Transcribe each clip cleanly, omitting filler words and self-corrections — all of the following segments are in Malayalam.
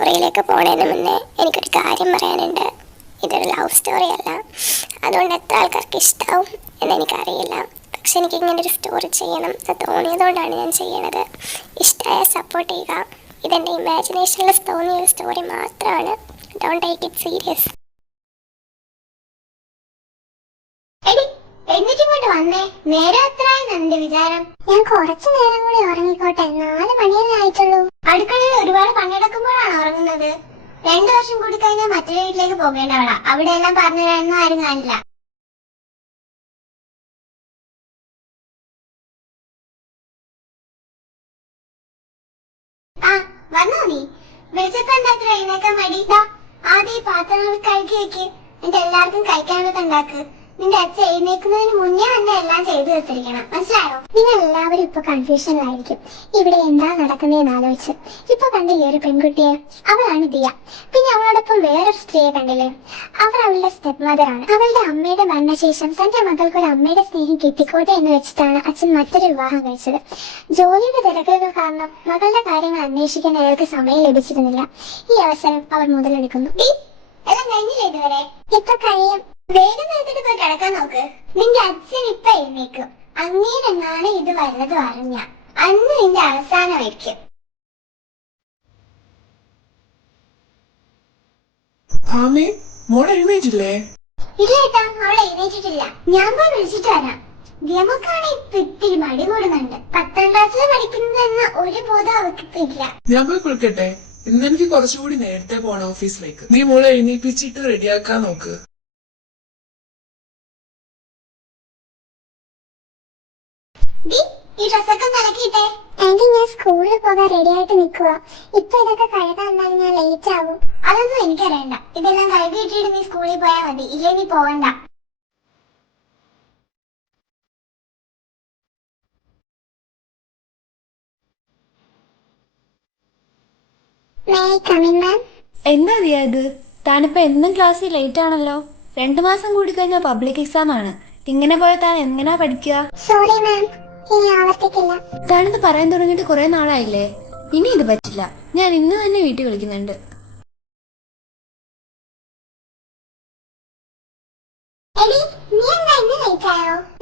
സ്റ്റോറിയിലേക്ക് പോണതിന് മുന്നേ എനിക്കൊരു കാര്യം പറയാനുണ്ട്. ഇതൊരു ലവ് സ്റ്റോറി അല്ല, അതുകൊണ്ട് എത്ര ആൾക്കാർക്ക് ഇഷ്ടമാവും എന്നെനിക്കറിയില്ല. പക്ഷെ എനിക്കിങ്ങനൊരു സ്റ്റോറി ചെയ്യണം എന്ന് തോന്നിയതുകൊണ്ടാണ് ഞാൻ ചെയ്യണത്. ഇഷ്ടമായ സപ്പോർട്ട് ചെയ്യുക. ഇതെൻ്റെ ഇമാജിനേഷനിൽ തോന്നിയ ഒരു സ്റ്റോറി മാത്രമാണ്. Don't take it serious. എന്നിട്ടിങ്ങോട്ട് വന്നേ, നേരം എത്രയായി നിന്റെ വിചാരം? ഞാൻ കുറച്ചു നേരം കൂടി ഉറങ്ങിക്കോട്ടെ, 4 മണിയല്ലേ ആയിട്ടുള്ളൂ. അടുക്കളയിൽ ഒരുപാട് പണിയെടുക്കുമ്പോഴാണ് ഉറങ്ങുന്നത്. 2 വർഷം കൂടി കഴിഞ്ഞാൽ മറ്റൊരു വീട്ടിലേക്ക് പോകേണ്ടവളാ. അവിടെ എല്ലാം പറഞ്ഞു തരാനൊന്നും ആരും കാണില്ല. ആ വന്നോ നീ? വിളിച്ചപ്പോ എന്താ അത്ര എഴുന്നേക്കാൻ മടി? ആദ്യം ഈ പാത്രങ്ങൾ കഴുകി വെക്ക്, എന്നിട്ട് എല്ലാവർക്കും കഴിക്കാനുള്ളത് ഉണ്ടാക്ക്. നിന്റെ അച്ഛൻ എഴുന്നേക്കുന്നതിന് മുന്നേ തന്നെ എല്ലാം ചെയ്തു വെച്ചിരിക്കണം, മനസ്സിലായോ? നിങ്ങൾ എല്ലാവരും ഇപ്പൊ കൺഫ്യൂഷനിലായിരിക്കും, ഇവിടെ എന്താ നടക്കുന്നതെന്ന് ആലോചിച്ച്. ഇപ്പൊ കണ്ടില്ലേ ഒരു പെൺകുട്ടിയെ? അവളാണ് ദിയ. പിന്നെ അവളോടൊപ്പം വേറൊരു സ്ത്രീയെ കണ്ടില്ലേ? അവളുടെ സ്റ്റെപ്പ് മദറാണ്. അവളുടെ അമ്മയുടെ മരണശേഷം തന്റെ മകൾക്ക് ഒരു അമ്മയുടെ സ്നേഹം കിട്ടിക്കോട്ടെ എന്ന് വെച്ചിട്ടാണ് അച്ഛൻ മറ്റൊരു വിവാഹം കഴിച്ചത്. ജോലിയുടെ തിരക്കുകൾ കാരണം മകളുടെ കാര്യങ്ങൾ അന്വേഷിക്കാൻ അയാൾക്ക് സമയം ലഭിച്ചിരുന്നില്ല. ഈ അവസരം അവർ മുതലെടുക്കുന്നു. എല്ലാം കഴിഞ്ഞില്ലേ ഇതുവരെ? ഇപ്പൊ കഴിയും. വേഗം നേരത്തെ പോയി കിടക്കാൻ നോക്ക്. നിന്റെ അച്ഛൻ ഇപ്പൊ എഴുന്നേക്കും. അങ്ങനെന്നാണ് ഇത് വല്ലതും അറിഞ്ഞ അന്ന് നിന്റെ അവസാനമായിരിക്കും. ഇല്ല ഏട്ടാ, അവളെ എഴുന്നേറ്റിട്ടില്ല. ഞാൻ പോയി വിളിച്ചിട്ട് വരാം. ദിയമക്കാണ് ഇപ്പൊ ഇത്തിരി മടി കൂടുന്നുണ്ട്. 10ാം ക്ലാസ്സിൽ പഠിക്കുന്നതെന്ന് ഒരു ബോധം അവർക്ക് ഇല്ല. ഞാൻ പോയി കുളിക്കട്ടെ. ഇന്ന് എനിക്ക് കുറച്ചുകൂടി നേരത്തെ പോണം ഓഫീസിലേക്ക്. നീ മോളെ എണീപ്പിച്ചിട്ട് റെഡിയാക്കാൻ നോക്ക്. ഈ ഡ്രസ്സൊക്കെ കലക്കിട്ടെ. ആന്റി, ഞാൻ സ്കൂളിൽ പോകാൻ റെഡി ആയിട്ട് നിൽക്കുക. ഇപ്പൊ ഇതൊക്കെ കഴുകാൻ വന്നാൽ ഞാൻ ലേറ്റ് ആവും. അതൊന്നും എനിക്കറിയണ്ട. ഇതെല്ലാം കഴുകിയിട്ടിട്ട് നീ സ്കൂളിൽ പോയാൽ മതി, ഇല്ലേ നീ പോവണ്ട. എന്താ ഇത്? താനിപ്പോ എന്നും ക്ലാസ്സിൽ ലേറ്റ് ആണല്ലോ. 2 മാസം കൂടി കഴിഞ്ഞാൽ പബ്ലിക് എക്സാം ആണ്. ഇങ്ങനെ പോയാൽ താൻ എങ്ങനെയാ പഠിക്കുക? സോറി മാം, ഇനി ആവർത്തിക്കില്ല. താനിത് പറയാൻ തുടങ്ങിയിട്ട് കുറെ നാളായില്ലേ. ഇനി ഇത് പറ്റില്ല. ഞാൻ ഇന്ന് തന്നെ വീട്ടിൽ വിളിക്കുന്നുണ്ട്.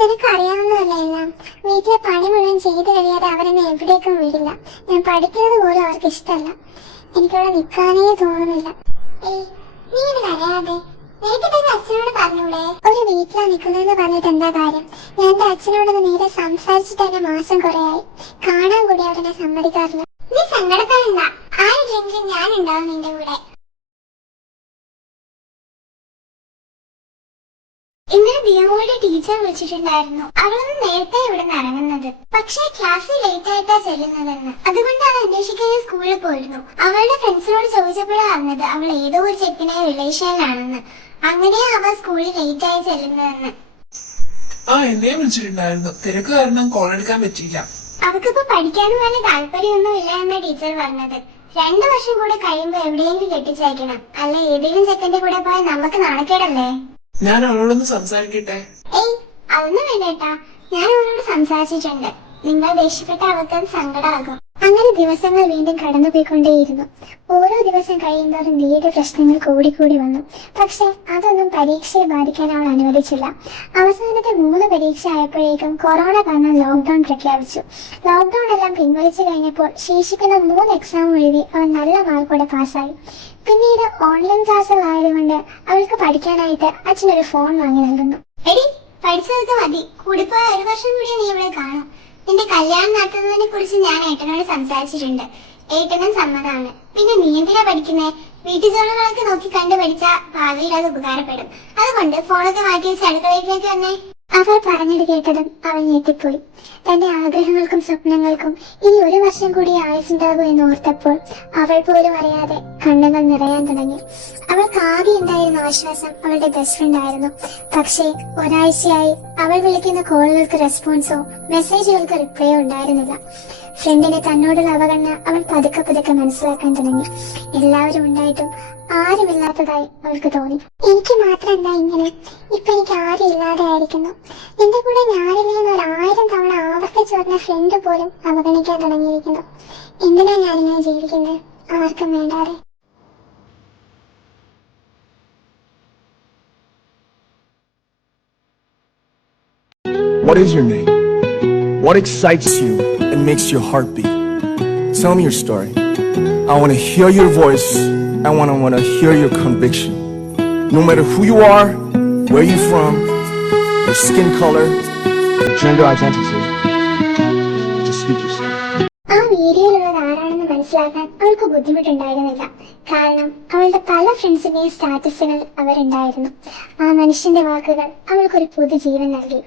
നിനക്കറിയാവുന്നതല്ല, വീട്ടിലെ പണി മുഴുവൻ ചെയ്ത് കഴിയാതെ അവരെന്നെ എവിടേക്കും വിടില്ല. ഞാൻ പഠിക്കുന്നത് പോലും അവർക്ക് ഇഷ്ടമല്ല. എനിക്കവിടെ നിൽക്കാനേ തോന്നുന്നില്ല. നീ ഇങ്ങനെ കരയാതെ നേരിട്ട് അച്ഛനോട് പറഞ്ഞൂടെ? ഒരു വീട്ടിലാ നിൽക്കുന്നതെന്ന് പറഞ്ഞിട്ട് എന്താ കാര്യം? ഞാൻ എന്റെ അച്ഛനോടൊന്ന് നേരെ സംസാരിച്ചിട്ട് തന്നെ മാസം കുറയായി. കാണാൻ കൂടി അവരെന്നെ സമ്മതിക്കാറില്ല. നീ സങ്കടപ്പെടണ്ട, ആരെങ്കിലും ഞാൻ ഉണ്ടാവും നിന്റെ കൂടെ. ഇന്നലെ ദിയമോളുടെ ടീച്ചർ വിളിച്ചിട്ടുണ്ടായിരുന്നു. അവളൊന്ന് നേരത്തെ ഇവിടെ നിന്ന് ഇറങ്ങുന്നത്, പക്ഷേ ക്ലാസ്സിൽ ലേറ്റ് ആയിട്ടാ ചെല്ലുന്നതെന്ന്. അതുകൊണ്ടാണ് അന്വേഷിക്കാൻ സ്കൂളിൽ പോയിരുന്നു. അവളുടെ ഫ്രണ്ട്സിനോട് ചോദിച്ചപ്പോഴാണ് അറിഞ്ഞത് അവൾ ഏതോ ഒരു ചെക്കിനെ റിലേഷനിലാണെന്ന്. അങ്ങനെയാ അവൾ സ്കൂളിൽ ലേറ്റ് ആയി ചെല്ലുന്നതെന്ന്. എന്നെ വിളിച്ചിട്ടുണ്ടായിരുന്നു. തിരക്ക് കാരണം കോൾ എടുക്കാൻ പറ്റിയില്ല. അവൾക്കിപ്പോ പഠിക്കാനും വലിയ താല്പര്യമൊന്നും ഇല്ല എന്ന ടീച്ചർ പറഞ്ഞത്. 2 വർഷം കൂടെ കഴിയുമ്പോ എവിടെയെങ്കിലും കെട്ടിച്ചയക്കണം, അല്ല ഏതെങ്കിലും ചെക്കന്റെ കൂടെ പോയാൽ നമുക്ക് നാണക്കേടല്ലേ? ഞാൻ അവളോടൊന്ന് സംസാരിക്കട്ടെ. അതൊന്നും വേണ്ടേട്ടാ, ഞാൻ അവളോട് സംസാരിച്ചിട്ടുണ്ട്. നിങ്ങൾ ദേഷ്യപ്പെട്ട അവർക്ക് സങ്കടമാകും. അങ്ങനെ ദിവസങ്ങൾ വീണ്ടും കടന്നുപോയിക്കൊണ്ടേയിരുന്നു. ഓരോ ദിവസം കഴിയുമ്പോഴും ദിയയുടെ പ്രശ്നങ്ങൾ കൂടിക്കൂടി വന്നു. പക്ഷെ അതൊന്നും പരീക്ഷയെ ബാധിക്കാൻ അവൾ അനുവദിച്ചില്ല. അവസാനത്തെ 3 പരീക്ഷ ആയപ്പോഴേക്കും കൊറോണ കാരണം ലോക്ക്ഡൌൺ പ്രഖ്യാപിച്ചു. ലോക്ക്ഡൌൺ എല്ലാം പിൻവലിച്ചു കഴിഞ്ഞപ്പോൾ ശേഷിക്കുന്ന 3 എക്സാം എഴുതി അവൾ നല്ല മാർക്കോടെ പാസ്സായി. പിന്നീട് ഓൺലൈൻ ക്ലാസ്സുകൾ ആയതുകൊണ്ട് അവൾക്ക് പഠിക്കാനായിട്ട് അച്ഛനൊരു ഫോൺ വാങ്ങി നൽകുന്നു. പഠിച്ചതൊക്കെ മതി, കൂടിപ്പോയ 1 വർഷം കൂടി നീ ഇവിടെ കാണും. നിന്റെ കല്യാണം നടത്തുന്നതിനെ കുറിച്ച് ഞാൻ ഏട്ടനോട് സംസാരിച്ചിട്ടുണ്ട്. ഏട്ടനും സമ്മതമാണ്. പിന്നെ നീ എന്തിനാ പഠിക്കുന്നേ? വീട്ടു ജോലികളൊക്കെ നോക്കി കണ്ടു പഠിച്ചാൽ ഭാവിയിൽ അത് ഉപകാരപ്പെടും. അതുകൊണ്ട് ഫോണൊക്കെ മാറ്റി വെച്ച് അടുക്കളയിലേക്ക് വന്നേ. അവൾ പറഞ്ഞത് കേട്ടതും അവൾ ഞെട്ടിപ്പോയി. തന്റെ ആഗ്രഹങ്ങൾക്കും സ്വപ്നങ്ങൾക്കും ഇനി 1 വർഷം കൂടി ആയുസുണ്ടാകൂ എന്ന് ഓർത്തപ്പോൾ അവൾ പോലും അറിയാതെ കണ്ണുകൾ നിറയാൻ തുടങ്ങി. അവൾക്ക് ആകെ ഉണ്ടായിരുന്ന ആശ്വാസം അവളുടെ ബെസ്റ്റ് ഫ്രണ്ട് ആയിരുന്നു. പക്ഷേ ഒരാഴ്ചയായി അവൾ വിളിക്കുന്ന കോളുകൾക്ക് റെസ്പോൺസോ മെസ്സേജുകൾക്ക് റിപ്ലൈയോ ഉണ്ടായിരുന്നില്ല. ഫ്രണ്ടിനെ തന്നോടുള്ള അവഗണന അവൾ പതുക്കെ പതുക്കെ മനസ്സിലാക്കാൻ തുടങ്ങി. എല്ലാവരും ഉണ്ടായിട്ടും ആരുമില്ലാത്തതായി അവൾക്ക് തോന്നി. എനിക്ക് മാത്രം എന്താ ഇങ്ങനെ? ഇപ്പൊ എനിക്ക് ആരും ഇല്ലാതെ ആയിരിക്കുന്നു. എന്റെ കൂടെ ഞാനില്ലെന്ന് 1000 തവണ ആവർത്തിച്ചു പറഞ്ഞ ഫ്രണ്ട് പോലും അവഗണിക്കാൻ തുടങ്ങിയിരിക്കുന്നു. എന്തിനാ ഞാനിങ്ങനെ ജീവിക്കുന്നത്? ആർക്കും വേണ്ടാതെ. What is your name? What excites you and makes your heart beat? Tell me your story. I want to hear your voice. I want to hear your conviction. No matter who you are, where you're from, your skin color, your gender identity, just speak your story. ആ വീഡിയോയിലുള്ളത് ആരാണെന്ന് മനസ്സിലാക്കാൻ അവൾക്ക് ബുദ്ധിമുട്ടുണ്ടായിരുന്നില്ല. കാരണം അവളുടെ പല ഫ്രണ്ട്സിന്റെയും സ്റ്റാറ്റസുകൾ അവരുണ്ടായിരുന്നു. ആ മനുഷ്യന്റെ വാക്കുകൾ അവൾക്കൊരു പുതുജീവൻ നൽകി.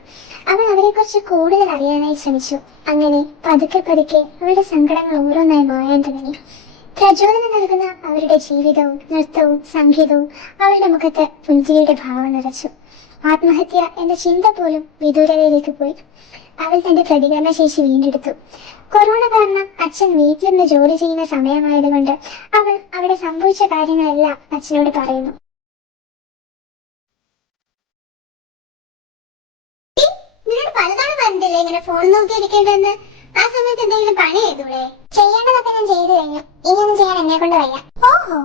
അവൾ അവരെക്കുറിച്ച് കൂടുതൽ അറിയാനായി ശ്രമിച്ചു. അങ്ങനെ പതുക്കെ പതുക്കെ അവളുടെ സങ്കടങ്ങൾ ഓരോന്നായി മായാൻ തുടങ്ങി. പ്രചോദനം നൽകുന്ന അവരുടെ ജീവിതവും നൃത്തവും സംഗീതവും അവളുടെ മുഖത്ത് പുഞ്ചിരിയുടെ ഭാവം നിറച്ചു. ആത്മഹത്യ എന്ന ചിന്ത പോലും വിദൂരതയിലേക്ക് പോയി. അവൾ തന്റെ പ്രതികരണ ശേഷി വീണ്ടെടുത്തു. കൊറോണ കാരണം അച്ഛൻ വീട്ടിലിരുന്ന് ജോലി ചെയ്യുന്ന സമയമായതുകൊണ്ട് അവൾ അവിടെ സംഭവിച്ച കാര്യങ്ങളെല്ലാം അച്ഛനോട് പറയുന്നു. നിന്നോട് പലതവണ പറഞ്ഞില്ലേ ഇങ്ങനെ ഫോൺ നോക്കിയിരിക്കേണ്ടെന്ന്? ആ സമയത്ത് എന്തെങ്കിലും പണി ചെയ്തൂടെ? ചെയ്യേണ്ടതൊക്കെ ഞാൻ ചെയ്തു കഴിഞ്ഞു. ഇനിയൊന്നും ചെയ്യാൻ എന്നെ കൊണ്ട് വയ്യ. ഓഹോ,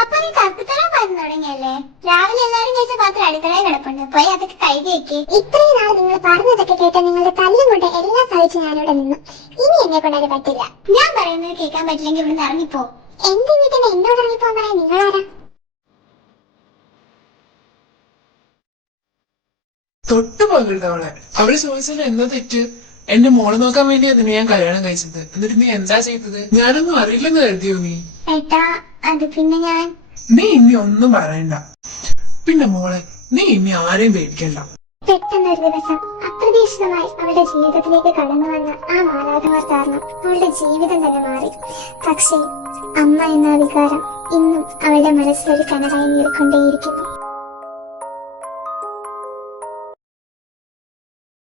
അപ്പൊ നീ തപ്പിത്തരം പറഞ്ഞു തുടങ്ങിയല്ലേ? രാവിലെ എല്ലാവരും കഴിച്ച പാത്രം അടുക്കളയിൽ കിടപ്പുണ്ട്, പോയി അതൊക്കെ കഴുകി വെക്ക്. ഇത്രയും നാൾ നിങ്ങൾ പറഞ്ഞതൊക്കെ കേട്ട നിങ്ങളുടെ തല്ലും കൊണ്ട് എല്ലാം സഹിച്ച് ഞാനിവിടെ നിന്നു. ഇനി എന്നെ കൊണ്ട് അത് പറ്റില്ല. ഞാൻ പറയുന്നത് കേൾക്കാൻ പറ്റില്ലെങ്കിൽ ഇവിടുന്ന് ഇറങ്ങിപ്പോ. എന്റെ വീട്ടിൽ എന്നോട് ഇറങ്ങിപ്പോകാൻ പറയാൻ നിങ്ങളാരാ? തൊട്ട് പങ്കിട്ടവളെ. അവള് ചോദിച്ചാൽ എന്താ തെറ്റ്? എന്റെ മോളെ നോക്കാൻ വേണ്ടിയാ നിന്നെ ഞാൻ കല്യാണം കഴിച്ചത്. എന്നിട്ട് നീ എന്താ ചെയ്തത്? ഞാനൊന്നും അറിയില്ലെന്ന് കരുതിയോ നീ? ഏട്ടാ, അത് പിന്നെ ഞാൻ... നീ ഇനി ഒന്നും പറയണ്ട. പിന്നെ മോളെ, നീ ഇനി ആരെയും പേടിക്കണ്ട. പെട്ടെന്നൊരു ദിവസം അപ്രതീക്ഷിതമായി അവളുടെ ജീവിതത്തിലേക്ക് കടന്നു വന്ന ആ മാലാഖമാർ കാരണം അവളുടെ ജീവിതം തന്നെ മാറി. പക്ഷേ അമ്മ എന്ന വികാരം ഇന്നും അവളുടെ മനസ്സിലൊരു കനറായി നീറിക്കൊണ്ടേയിരിക്കുന്നു.